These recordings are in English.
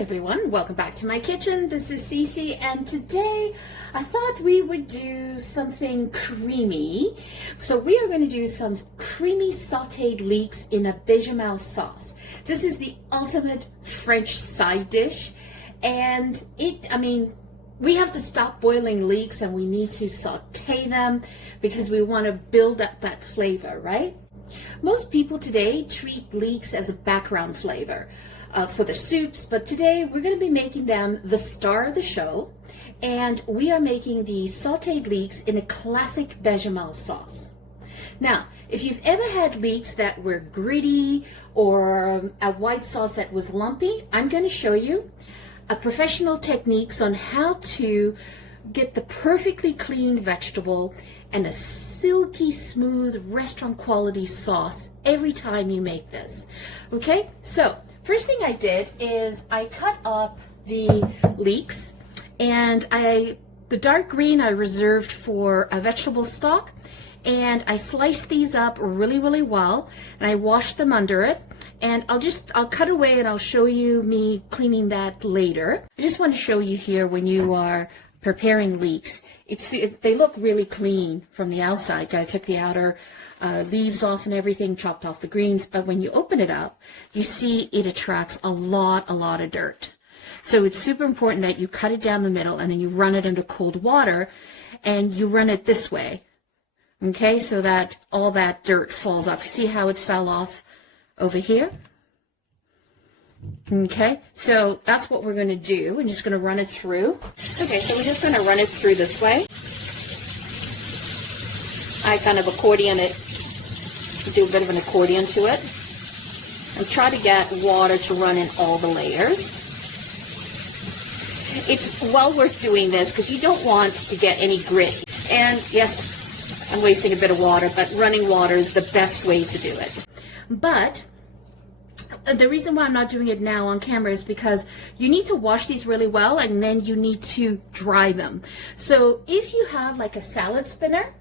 everyone, welcome back to my kitchen. This is Cece, and today I thought we would do something creamy. So we are going to do some creamy sautéed leeks in a bechamel sauce. This is the ultimate French side dish, and we have to stop boiling leeks and we need to sauté them because we want to build up that flavor, right? Most people today treat leeks as a background flavor for the soups, but today we're going to be making them the star of the show, and we are making the sautéed leeks in a classic bechamel sauce. Now, if you've ever had leeks that were gritty or a white sauce that was lumpy, I'm going to show you a professional techniques on how to get the perfectly clean vegetable and a silky smooth restaurant quality sauce every time you make this. Okay, so first thing I did is I cut up the leeks, and the dark green I reserved for a vegetable stock, and I sliced these up really well, and I washed them under it. And I'll cut away and I'll show you me cleaning that later. I just want to show you here when you are preparing leeks, they look really clean from the outside. I took the outer leaves off and everything, chopped off the greens, but when you open it up, you see it attracts a lot of dirt. So it's super important that you cut it down the middle and then you run it under cold water, and you run it this way, okay, so that all that dirt falls off. You see how it fell off over here? Okay, so that's what we're going to do. We're just going to run it through. Okay, so we're just going to run it through this way. I kind of accordion it, do a bit of an accordion to it, and try to get water to run in all the layers. It's well worth doing this because you don't want to get any grit. And yes, I'm wasting a bit of water, but running water is the best way to do it. But the reason why I'm not doing it now on camera is because you need to wash these really well, and then you need to dry them. So if you have like a salad spinner,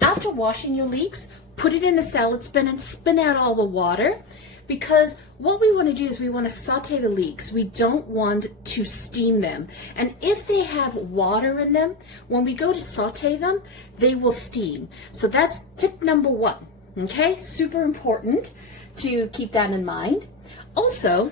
after washing your leeks, put it in the salad spinner and spin out all the water, because what we want to do is we want to saute the leeks. We don't want to steam them. And if they have water in them, when we go to saute them, they will steam. So that's tip number one. Okay, super important to keep that in mind. Also,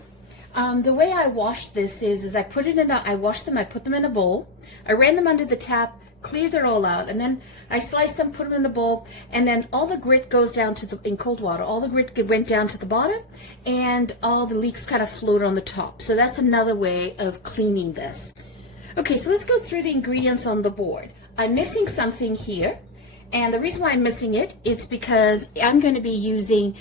the way I washed this is I put it in I washed them, I put them in a bowl, I ran them under the tap, cleared it all out, and then I sliced them, put them in the bowl, and then all the grit goes down in cold water. All the grit went down to the bottom, and all the leeks kind of float on the top. So that's another way of cleaning this. Okay, so let's go through the ingredients on the board. I'm missing something here. And the reason why I'm missing it, it's because I'm going to be using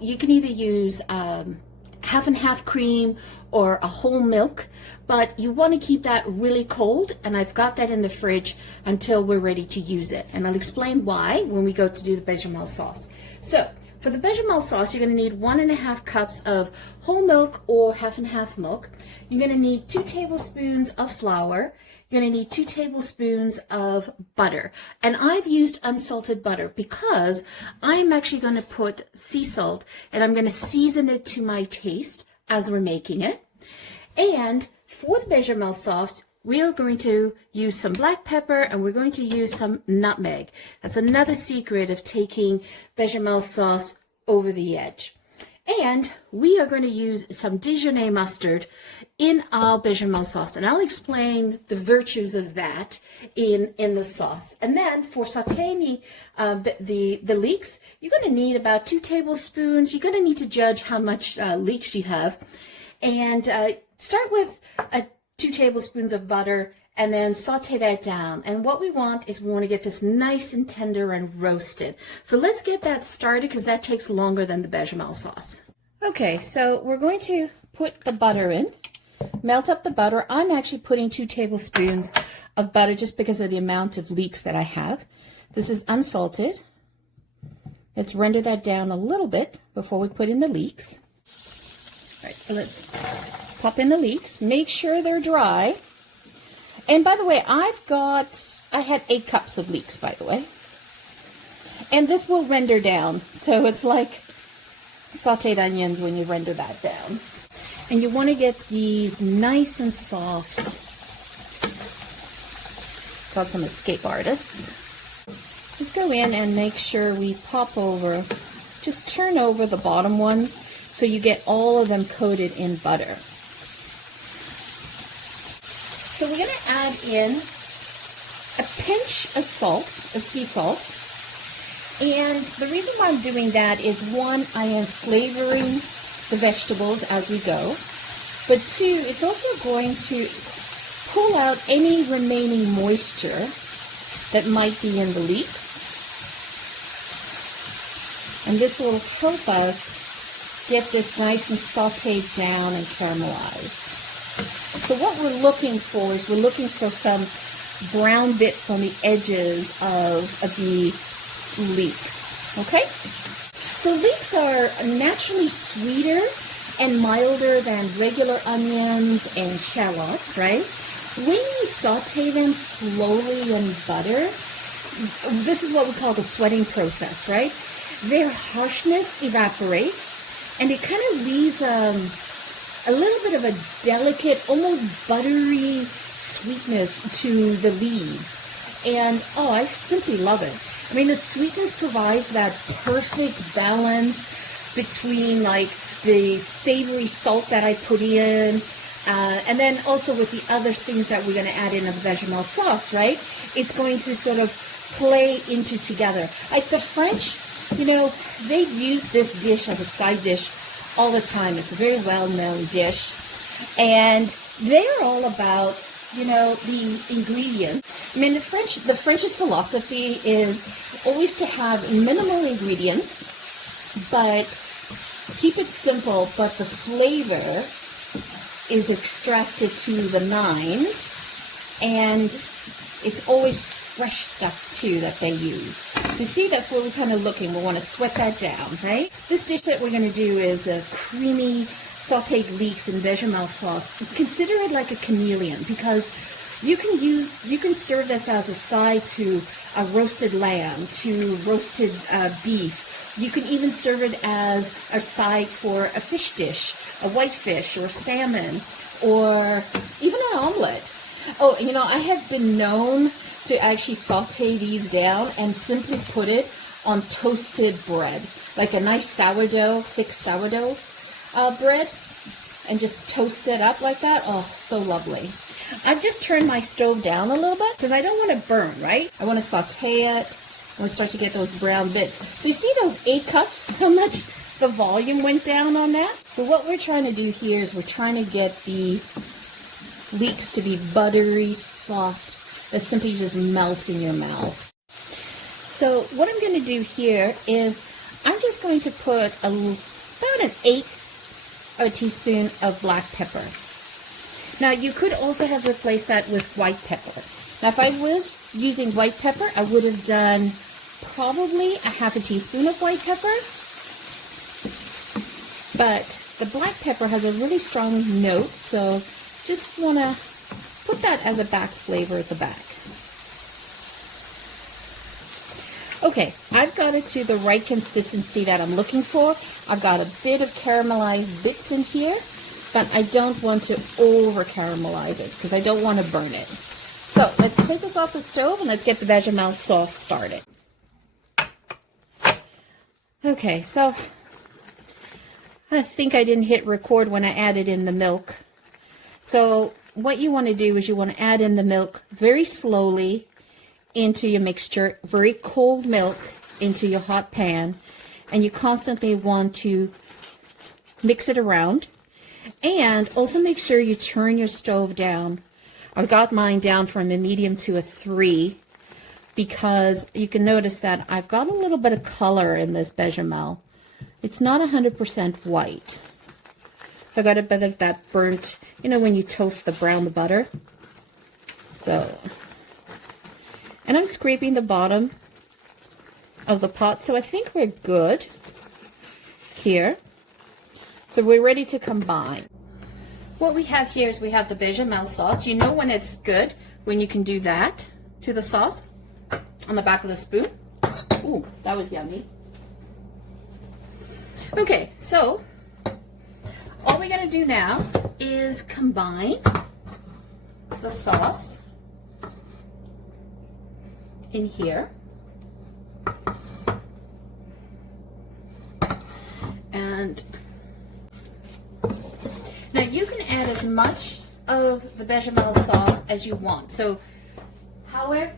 you can either use half and half cream or a whole milk, but you want to keep that really cold, and I've got that in the fridge until we're ready to use it. And I'll explain why when we go to do the bechamel sauce. So for the bechamel sauce, you're going to need 1.5 cups of whole milk or half and half milk. You're going to need 2 tablespoons of flour. You're going to need 2 tablespoons of butter. And I've used unsalted butter because I'm actually going to put sea salt, and I'm going to season it to my taste as we're making it. And for the bechamel sauce, we are going to use some black pepper, and we're going to use some nutmeg. That's another secret of taking bechamel sauce over the edge. And we are going to use some Dijon mustard in our bechamel sauce, and I'll explain the virtues of that in the sauce. And then for sautéing the leeks, you're going to need about 2 tablespoons. You're going to need to judge how much leeks you have, and start with 2 tablespoons of butter, and then saute that down. And what we want is we want to get this nice and tender and roasted. So let's get that started, because that takes longer than the bechamel sauce. Okay, so we're going to put the butter in. Melt up the butter. I'm actually putting 2 tablespoons of butter just because of the amount of leeks that I have. This is unsalted. Let's render that down a little bit before we put in the leeks. All right, so let's pop in the leeks. Make sure they're dry. And by the way, I had 8 cups of leeks, by the way. And this will render down. So it's like sauteed onions when you render that down. And you want to get these nice and soft. Got some escape artists. Just go in and make sure we pop over, just turn over the bottom ones so you get all of them coated in butter. So we're going to add in a pinch of salt, of sea salt. And the reason why I'm doing that is, one, I am flavoring the vegetables as we go. But two, it's also going to pull out any remaining moisture that might be in the leeks. And this will help us get this nice and sauteed down and caramelized. So what we're looking for is we're looking for some brown bits on the edges of the leeks, okay? So leeks are naturally sweeter and milder than regular onions and shallots, right? When you saute them slowly in butter, this is what we call the sweating process, right? Their harshness evaporates, and it kind of leaves a little bit of a delicate, almost buttery sweetness to the leaves. And, oh, I simply love it. I mean, the sweetness provides that perfect balance between, like, the savory salt that I put in, and then also with the other things that we're going to add in of the bechamel sauce, right? It's going to sort of play into together. Like the French, you know, they use this dish as a side dish all the time. It's a very well-known dish. And they're all about, you know, the ingredients. I mean, the French's philosophy is always to have minimal ingredients, but keep it simple, but the flavor is extracted to the nines, and it's always fresh stuff too that they use. So see, that's where we're kind of looking. We want to sweat that down, right? This dish that we're going to do is a creamy sautéed leeks in bechamel sauce. Consider it like a chameleon, because you can serve this as a side to a roasted lamb, to roasted beef. You can even serve it as a side for a fish dish, a white fish or a salmon, or even an omelet. Oh, you know, I have been known to actually saute these down and simply put it on toasted bread, like a nice sourdough, thick sourdough bread, and just toast it up like that. Oh, so lovely. I've just turned my stove down a little bit because I don't want to burn, right? I want to saute it. I want to start to get those brown bits. So you see those 8 cups, how much the volume went down on that? So what we're trying to do here is we're trying to get these leeks to be buttery, soft, that simply just melt in your mouth. So what I'm going to do here is I'm just going to put about an 1/8 of a teaspoon of black pepper. Now you could also have replaced that with white pepper. Now if I was using white pepper, I would have done probably a 1/2 teaspoon of white pepper. But the black pepper has a really strong note, so just want to put that as a back flavor at the back. Okay, I've got it to the right consistency that I'm looking for. I've got a bit of caramelized bits in here, but I don't want to over caramelize it because I don't want to burn it. So let's take this off the stove and let's get the bechamel sauce started. Okay, so I think I didn't hit record when I added in the milk. So what you want to do is you want to add in the milk very slowly into your mixture, very cold milk into your hot pan, and you constantly want to mix it around. And also make sure you turn your stove down. I've got mine down from a medium to a 3 because you can notice that I've got a little bit of color in this bechamel. It's not 100% white. I got a bit of that burnt, you know, when you toast the butter. So, and I'm scraping the bottom of the pot, so I think we're good here. So we're ready to combine. What we have here is we have the bechamel sauce. You know when it's good, when you can do that to the sauce on the back of the spoon. Ooh, that was yummy. Okay, so all we're gonna do now is combine the sauce in here. And now you can add as much of the bechamel sauce as you want. So, however,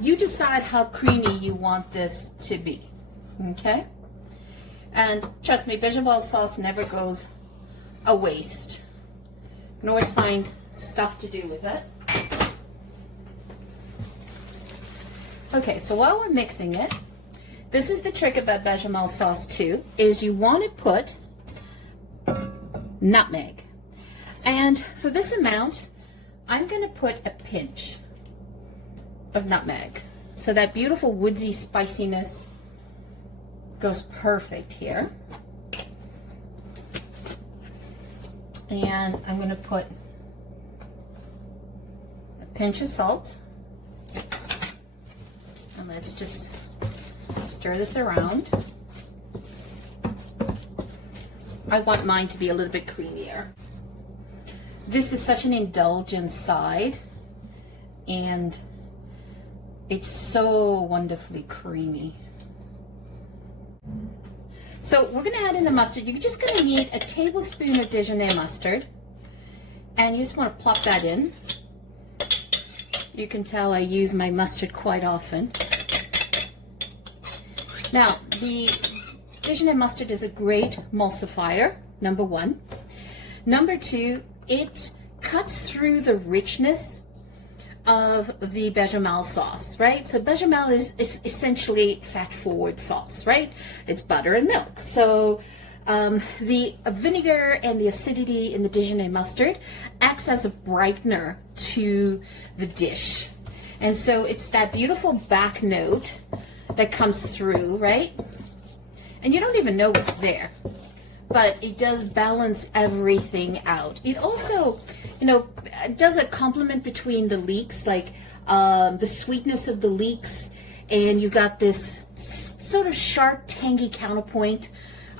you decide how creamy you want this to be, okay? And trust me, bechamel sauce never goes a waste. You can always find stuff to do with it. Okay, so while we're mixing it, this is the trick about bechamel sauce too, is you want to put nutmeg. And for this amount, I'm going to put a pinch of nutmeg. So that beautiful woodsy spiciness goes perfect here. And I'm going to put a pinch of salt. And let's just stir this around. I want mine to be a little bit creamier. This is such an indulgent side, and it's so wonderfully creamy. So we're going to add in the mustard. You're just going to need a tablespoon of Dijon mustard, and you just want to plop that in. You can tell I use my mustard quite often. Now, the Dijon mustard is a great emulsifier, number one. Number two, it cuts through the richness of the bechamel sauce, right? So bechamel is essentially fat-forward sauce, right? It's butter and milk. So the vinegar and the acidity in the Dijon mustard acts as a brightener to the dish. And so it's that beautiful back note that comes through, right? And you don't even know what's there, but it does balance everything out. It also, you know, does a complement between the leeks, like the sweetness of the leeks, and you got this sort of sharp, tangy counterpoint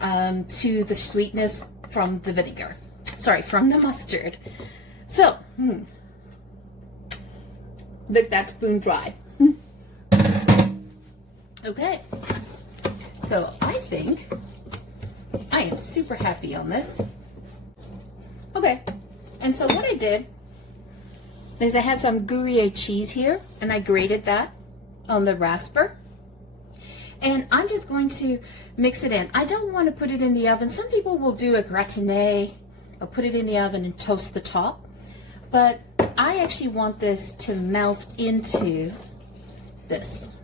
to the sweetness from the vinegar. Sorry, from the mustard. So, look, that's bone dry. Okay, so I think I am super happy on this. Okay, and so what I did is I had some Gruyere cheese here, and I grated that on the rasper. And I'm just going to mix it in. I don't want to put it in the oven. Some people will do a gratinée or put it in the oven and toast the top. But I actually want this to melt into this.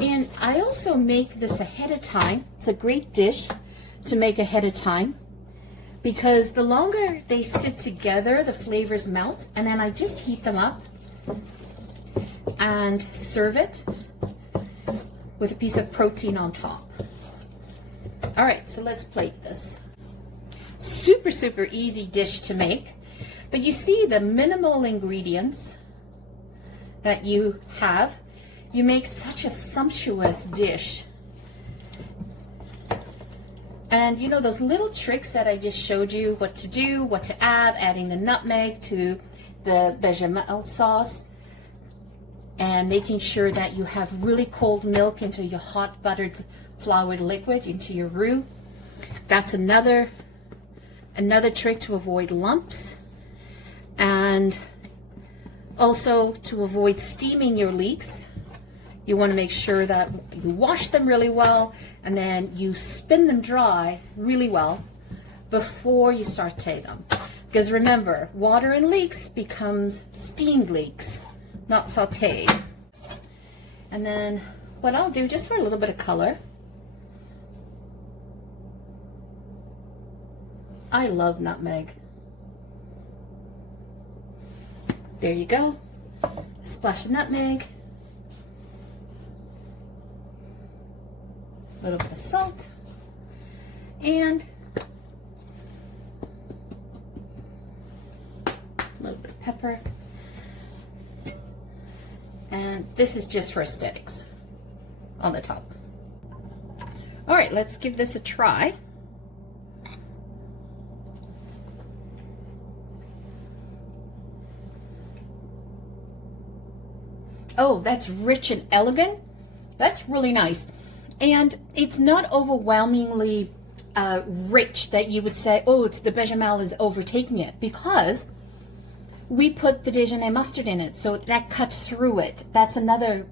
And I also make this ahead of time. It's a great dish to make ahead of time, because the longer they sit together, the flavors melt, and then I just heat them up and serve it with a piece of protein on top. All right, so let's plate this. Super, super easy dish to make, but you see the minimal ingredients that you have, you make such a sumptuous dish. And you know those little tricks that I just showed you, what to do, what to add, adding the nutmeg to the bechamel sauce, and making sure that you have really cold milk into your hot buttered floured liquid into your roux. That's another trick to avoid lumps, and also to avoid steaming your leeks. You want to make sure that you wash them really well, and then you spin them dry really well before you saute them. Because remember, water in leeks becomes steamed leeks, not sautéed. And then what I'll do, just for a little bit of color, I love nutmeg. There you go. A splash of nutmeg. A little bit of salt, and a little bit of pepper, and this is just for aesthetics on the top. All right, let's give this a try. Oh, that's rich and elegant. That's really nice. And it's not overwhelmingly rich that you would say, oh, it's the bechamel is overtaking it, because we put the Dijon mustard in it, so that cuts through it. That's another,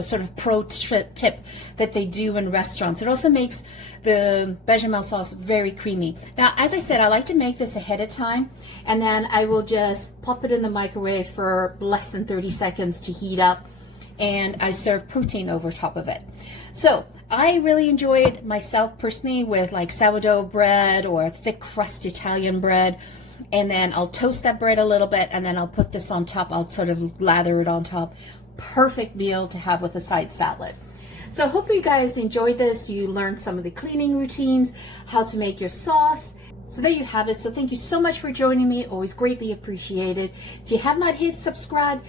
sort of pro tip that they do in restaurants. It also makes the bechamel sauce very creamy. Now, as I said, I like to make this ahead of time, and then I will just pop it in the microwave for less than 30 seconds to heat up, and I serve protein over top of it. So I really enjoy it myself personally with like sourdough bread or thick crust Italian bread. And then I'll toast that bread a little bit, and then I'll put this on top. I'll sort of lather it on top. Perfect meal to have with a side salad. So I hope you guys enjoyed this. You learned some of the cleaning routines, how to make your sauce. So there you have it. So thank you so much for joining me. Always greatly appreciated. If you have not hit subscribe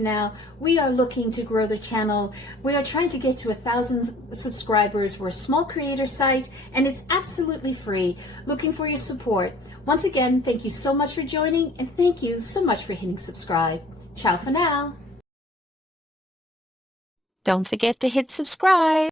now. We are looking to grow the channel. We are trying to get to 1,000 subscribers. We're a small creator site, and it's absolutely free. Looking for your support. Once again, thank you so much for joining, and thank you so much for hitting subscribe. Ciao for now. Don't forget to hit subscribe.